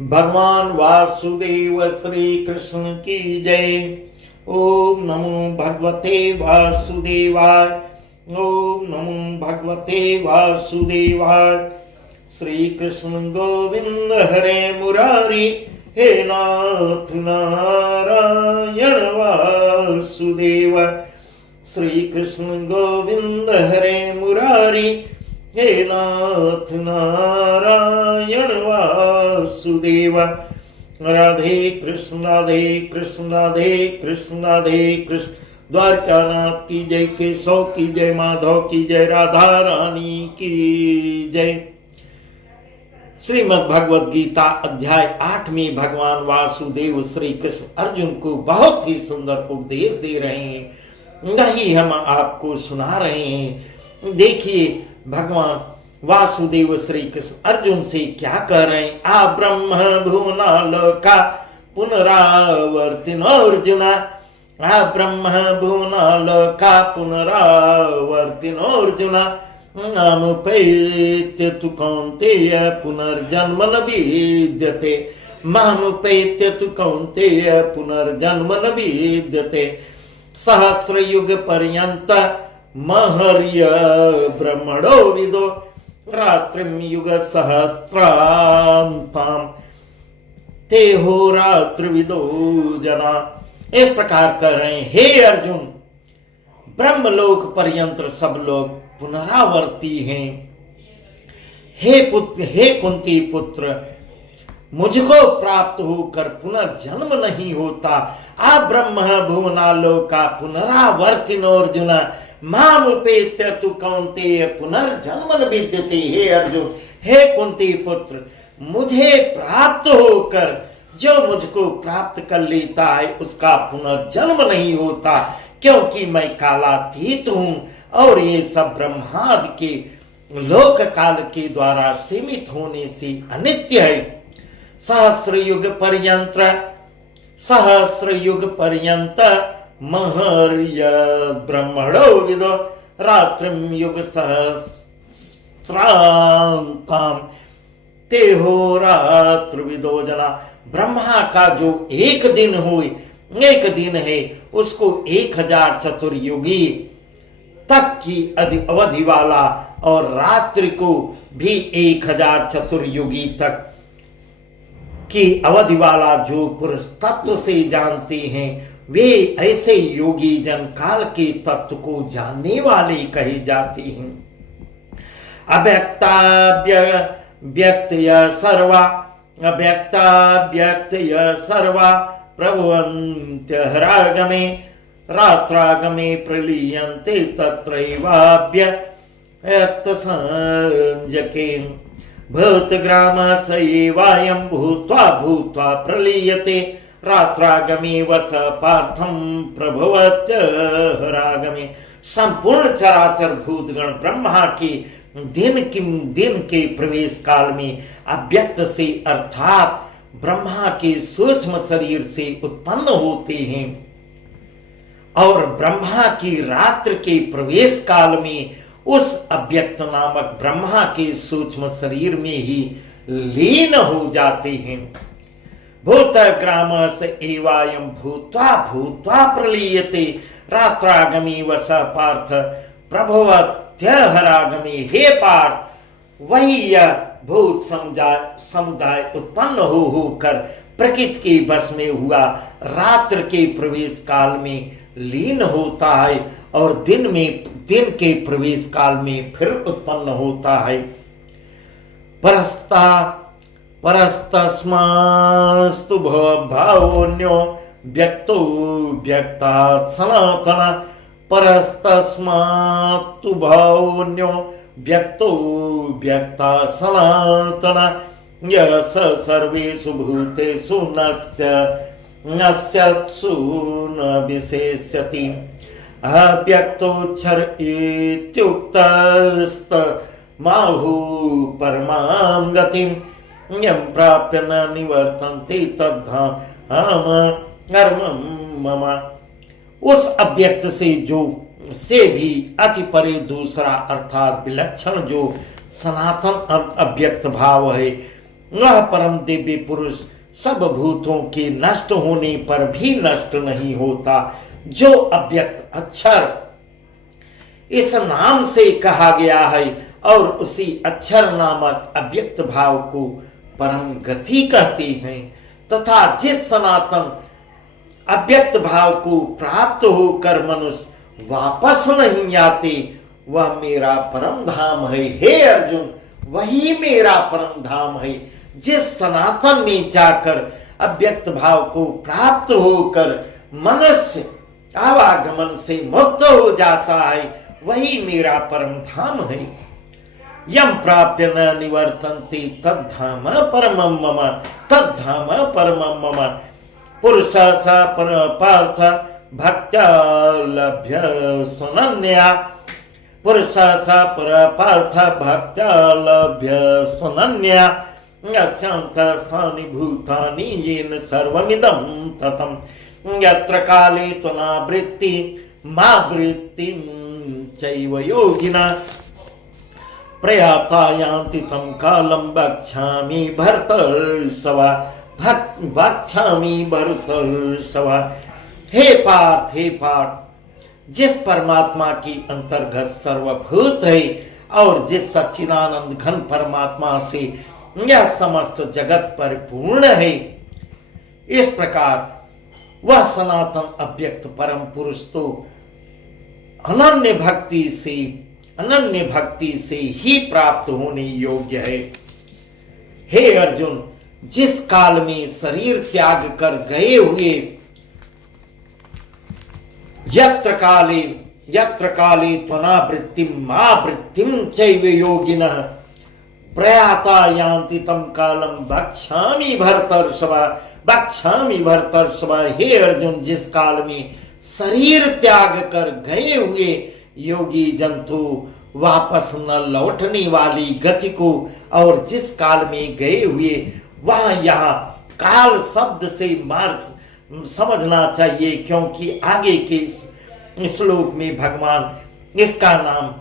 भगवान वासुदेव श्री कृष्ण की जय। ओम नमो भगवते वासुदेवाय। ओम नमो भगवते वासुदेवाय। श्री कृष्ण गोविंद हरे मुरारी, हे नाथ नारायण वासुदेव। श्री कृष्ण गोविंद हरे मुरारी, हे नाथ नारायण वासुदेव। राधे कृष्ण राधे कृष्ण राधे कृष्ण राधे कृष्ण। द्वारकानाथ की जय, केशव की जय, माधव की जय, राधा रानी की जय। श्रीमद् भगवद गीता अध्याय 8 भगवान वासुदेव श्री कृष्ण अर्जुन को बहुत ही सुंदर उपदेश दे रहे हैं, वही हम आपको सुना रहे हैं। देखिए भगवान वासुदेव श्री कृष्ण अर्जुन से क्या कह रहे हैं। आ ब्रह्म भुवनालोका पुनरावर्तिनो अर्जुना। आ ब्रह्म भुवनालोका पुनरावर्तिनो अर्जुना। मामुपैत्य तु कौन्तेय पुनर्जन्म न विद्यते। मामुपैत्य तु कौन्तेय पुनर्जन्म न विद्यते। सहस्रयुग पर्यंत महर्य ब्रह्मणो विदो रात्रिम युग सहस्रांताम तेहो रात्रिविदो जना। इस प्रकार कर रहे हैं, हे अर्जुन, ब्रह्मलोक पर्यंत सब लोग पुनरावर्ती हैं। हे पुत्र, हे कुंती पुत्र, मुझको प्राप्त होकर पुनर्जन्म नहीं होता। आ ब्रह्म भुवनालोका पुनरावर्तिनो अर्जुन। मामुपेत्य तु कौन्तेय पुनर्जन्म न विद्यते। हे अर्जुन, हे कुंती पुत्र, मुझे प्राप्त होकर जो मुझको प्राप्त कर लेता है उसका पुनर्जन्म नहीं होता, क्योंकि मैं कालातीत हूं और ये सब ब्रह्मादि के लोक काल के द्वारा सीमित होने से अनित्य है। सहस्र युग पर्यंत महर्य ब्रह्मणो विदो रात्रिम युग सहस्रांताम तेहो रात्रिविदो जना। ब्रह्मा का जो एक दिन है उसको 1000 चतुर्युगी तक की अवधि वाला, और रात्रि को भी 1000 चतुर्युगी तक की अवधि वाला जो पुरुष तत्व से जानते हैं, वे ऐसे योगी जन काल के तत्व को जानने वाले कहे जाते हैं। अव्यक्ताव्यक्तय सर्वा प्रभुवन्त्यहरागमे रात्रागमे प्रलीयन्ते तत्रैवाव्यक्तसंज्ञके। भूतग्राम स एवायं भूत्वा भूत्वा प्रलीयते रात्रागमे वस पार्थम प्रभवत्यहरागमे। संपूर्ण चराचर भूतगण ब्रह्मा के दिन के प्रवेश काल में अव्यक्त से अर्थात ब्रह्मा के सूक्ष्म शरीर से उत्पन्न होते हैं, और ब्रह्मा की रात्र के प्रवेश काल में उस अव्यक्त नामक ब्रह्मा के सूक्ष्म शरीर में ही लीन हो जाते हैं। भूतग्राम स एवायं भूत्वा भूत्वा प्रलीयते रात्रागमे वस पार्थ प्रभवत्यहरागमे। हे पार्थ, वही यह भूत समुदाय उत्पन्न होकर प्रकृति के बस में हुआ रात्र के प्रवेश काल में लीन होता है, और दिन के प्रवेश काल में फिर उत्पन्न होता है। परस्तस्मास्तु भावोन्यो व्यक्तो व्यक्तात् सनातन। परस्तस्मात्तु भावोन्यो व्यक्तो व्यक्तात् सनातन। यः स सर्वेषु भूतेषु नश्यत्सु न विशेष्यति। अव्यक्तोऽक्षर इत्युक्तस्तमाहु परमां गतिं। यं प्राप्य न निवर्तन्ते तद्धाम मम। उस अव्यक्त से भी अति परे दूसरा अर्थात विलक्षण जो सनातन अव्यक्त भाव है, वह परम दिव्य पुरुष सब भूतों के नष्ट होने पर भी नष्ट नहीं होता, जो अव्यक्त अक्षर इस नाम से कहा गया है और उसी अक्षर नामक अव्यक्त भाव को परम गति कहते हैं, तथा जिस सनातन अव्यक्त भाव को प्राप्त होकर मनुष्य वापस नहीं आते, वह मेरा परम धाम है। हे अर्जुन, वही मेरा परम धाम है। जिस सनातन में जाकर अव्यक्त भाव को प्राप्त होकर मनुष्य आवागमन से मुक्त हो जाता है, वही मेरा परम धाम है। यम प्राप्य न निवर्तन्ते तद्धाम परमं मम, तद्धाम परमं मम। पुरुष स पार्थ भक्त्या लभ्य सुनन्या, पुरुष स पार्थ भक्त्या लभ्य सुनन्या। यस्यांतस्थानि भूतानि येन सर्वमिदं ततं, यत्र काले त्वनावृत्ति मा वृत्तिं चैव योगिनः प्रयाता यान्ति तं कालं वक्ष्यामि भरतर्षभ, वक्ष्यामि भरतर्षभ। हे पार्थ, हे पार्थ, जिस परमात्मा की अंतर्गत सर्वभूत है और जिस सच्चिदानंद घन परमात्मा से यह समस्त जगत परिपूर्ण है, इस प्रकार वह सनातन अव्यक्त परम पुरुष तो अनन्य भक्ति से ही प्राप्त होने योग्य है। हे अर्जुन, जिस काल में शरीर त्याग कर गए हुए यत्र काले त्वनावृत्तिं मा वृत्तिं चैव योगिनः प्रयाता यान्ति तं कालं वक्ष्यामि भरतर्षभ, वक्ष्यामि भरतर्षभ। हे अर्जुन, जिस काल में शरीर त्याग कर गए हुए योगी जंतु वापस न लौटने वाली गति को, और जिस काल में गए हुए वह यहाँ काल शब्द से मार्ग समझना चाहिए, क्योंकि आगे के श्लोक में भगवान इसका नाम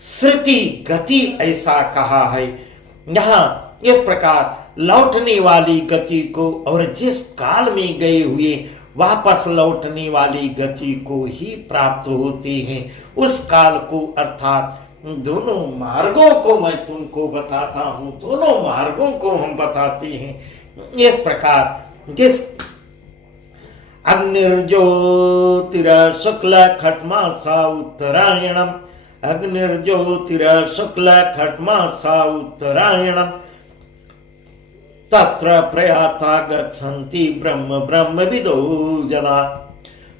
श्रुति गति ऐसा कहा है। यहाँ इस प्रकार लौटने वाली गति को और जिस काल में गए हुए वापस लौटने वाली गति को ही प्राप्त होते हैं, उस काल को अर्थात दोनों मार्गों को मैं तुमको बताता हूं, दोनों मार्गों को हम बताते हैं। इस प्रकार जिस अग्निर्ज्योतिर शुक्ल खट्मासा उत्तरायणम, अग्निर्ज्योतिर शुक्ल खट्मासा उत्तरायणम, तत्र प्रयाता गच्छन्ति ब्रह्म ब्रह्मविदो जना।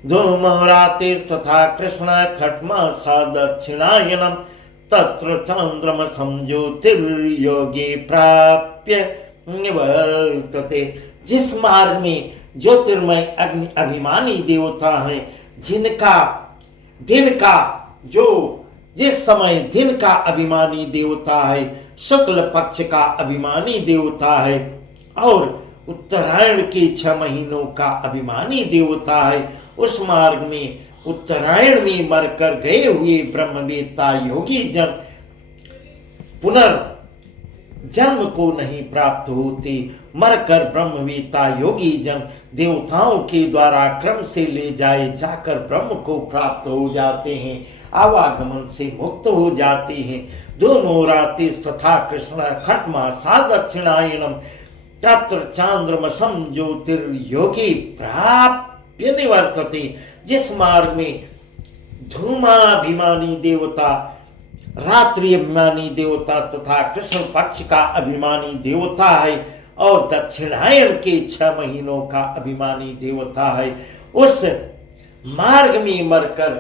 धूमराते तथा कृष्ण खट्मासा दक्षिणायनम, तत्र चंद्रमसं ज्योतिर्योगी प्राप्य निवर्तते। जिस मार्ग में ज्योतिर्मय अग्नि अभिमानी देवता हैं, जिनका दिन का जिस समय दिन का अभिमानी देवता है, शुक्ल पक्ष का अभिमानी देवता है और उत्तरायण के 6 महीनों का अभिमानी देवता है, उस मार्ग में उत्तरायण में मरकर गए हुए ब्रह्मवेत्ता योगी जन पुनर्जन्म को नहीं प्राप्त होते। मरकर ब्रह्मवेत्ता योगी जन देवताओं के द्वारा क्रम से ले जाए जाकर ब्रह्म को प्राप्त हो जाते हैं, आवागमन से मुक्त हो जाते हैं। धूमोराते तथा कृष्ण खट्मासा दक्षिणायनम, तत्र चांद्रमसं ज्योतिर्योगी प्राप्य निवर्तते। जिस मार्ग में धूमाभिमानी देवता, रात्रि अभिमानी देवता तथा कृष्ण पक्ष का अभिमानी देवता है और दक्षिणायन के 6 महीनों का अभिमानी देवता है, उस मार्ग में मरकर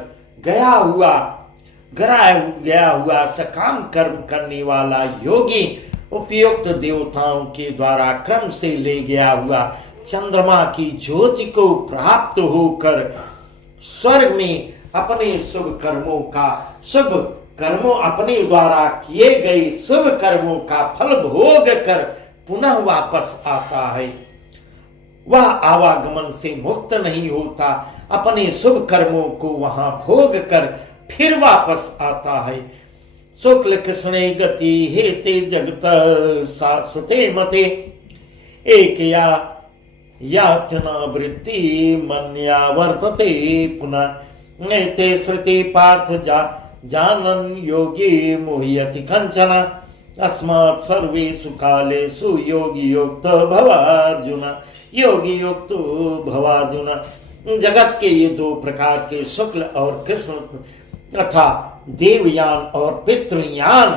गया हुआ सकाम कर्म करने वाला योगी उपयुक्त देवताओं के द्वारा क्रम से ले गया हुआ चंद्रमा की ज्योति को प्राप्त होकर स्वर्ग में अपने अपने द्वारा किए गए शुभ कर्मों का फल भोग कर पुनः वापस आता है। वह आवागमन से मुक्त नहीं होता, अपने शुभ कर्मों को वहां भोग कर फिर वापस आता है। शुक्ल कृष्णे गति हेते जगत शाश्वते मते, एक याचना वृत्ति मन्या वर्तते पुनः एते श्रुति पार्थ जानन योगी मोह्यति कंचन अस्मात् सर्वेषु कालेषु योगी युक्त भवार्जुन। योगी युक्त भवार्जुन। जगत के ये दो प्रकार के शुक्ल और कृष्ण तथा देवयान और पितृयान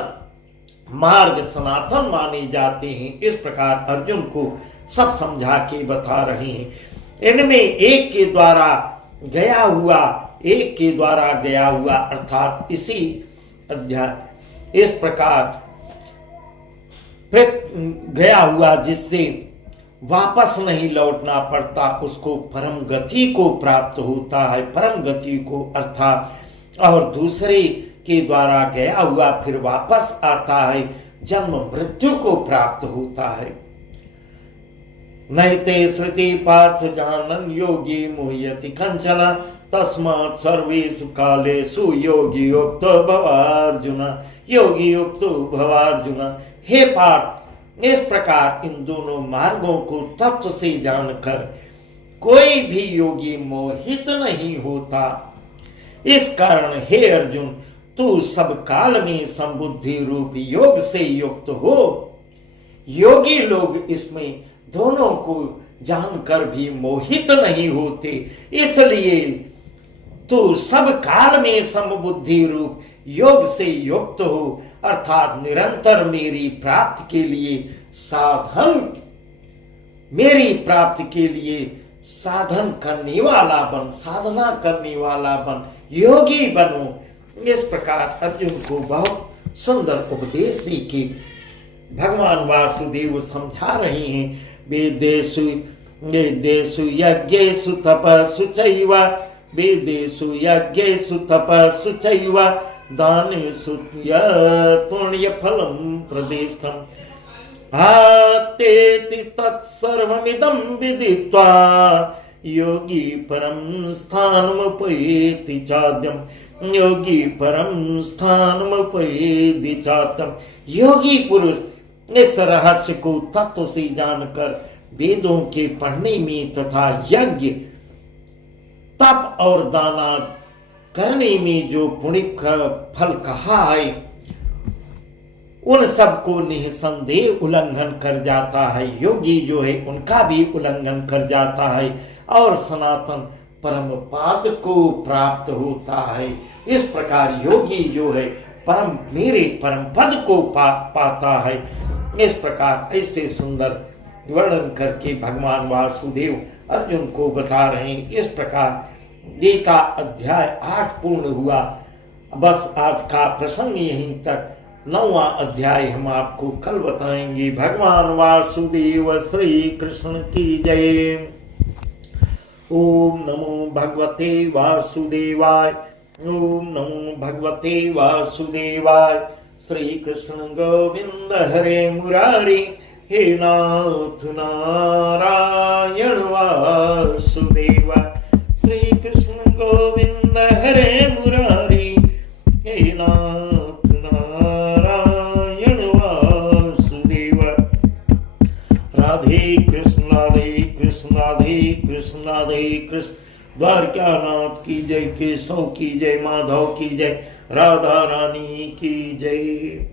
मार्ग सनातन माने जाते हैं। इस प्रकार अर्जुन को सब समझा के बता रहे हैं। इनमें एक के द्वारा गया हुआ अर्थात इसी अध्याय इस प्रकार गया हुआ जिससे वापस नहीं लौटना पड़ता उसको परम गति को प्राप्त होता है। परम गति को अर्थात और दूसरे के द्वारा गया हुआ फिर वापस आता है, जन्म मृत्यु को प्राप्त होता है। नैते श्रुति पार्थ जानन योगी मुह्यति कंचन तस्मात् सर्वेषु कालेषु योगी युक्त भवार्जुन। योगी युक्त भवार्जुन। हे पार्थ, इस प्रकार इन दोनों मार्गों को तत्व से जानकर कोई भी योगी मोहित नहीं होता। इस कारण हे अर्जुन, तू सब काल में संबुद्धि रूप योग से युक्त हो। योगी लोग इसमें दोनों को जानकर भी मोहित नहीं होते, इसलिए तू सब काल में समबुद्धि रूप योग से युक्त हो अर्थात निरंतर मेरी प्राप्ति के लिए साधन करने वाला बन, साधना करने वाला बन, योगी बनो। इस प्रकार अर्जुन को बहुत सुंदर उपदेश देके भगवान वासुदेव समझा रहे हैं। वेदेषु यज्ञेषु तपस्सु चैव वेदेषु यज्ञेषु तपस्सु चैव दानेषु पुण्यफलं प्रदिष्टम् आतेति तत्सर्वमिदं विदित्वा योगी परं स्थानमुपैति चाद्यम्। योगी परं स्थानमुपैति चाद्यम्। योगी पुरुष इस रहस्य को तत्व से जानकर वेदों के पढ़ने में तथा यज्ञ तप और दाना करने में जो पुण्य फल कहा है उन सबको निसंदेह उल्लंघन कर जाता है। योगी जो है उनका भी उल्लंघन कर जाता है और सनातन परम पाद को प्राप्त होता है। इस प्रकार योगी जो है मेरे परम पद को पाता है। इस प्रकार ऐसे सुंदर वर्णन करके भगवान वासुदेव अर्जुन को बता रहे हैं। इस प्रकार गीता अध्याय 8 पूर्ण हुआ। बस आज का प्रसंग यहीं तक। 9वां अध्याय हम आपको कल बताएंगे। भगवान वासुदेव श्री कृष्ण की जय। ओम नमो भगवते वासुदेवाय। ओम नमो भगवते वासुदेवाय। श्री कृष्ण गोविंद हरे मुरारी। हे नाथ नारायण वासुदेव। श्री कृष्ण गोविंद हरे मुरारी। हे नाथ नारायण वासुदेव। राधे कृष्ण राधे कृष्ण राधे कृष्ण राधे कृष्ण। द्वारकानाथ की जय, केशव की जय, माधव की जय, राधा रानी की जय।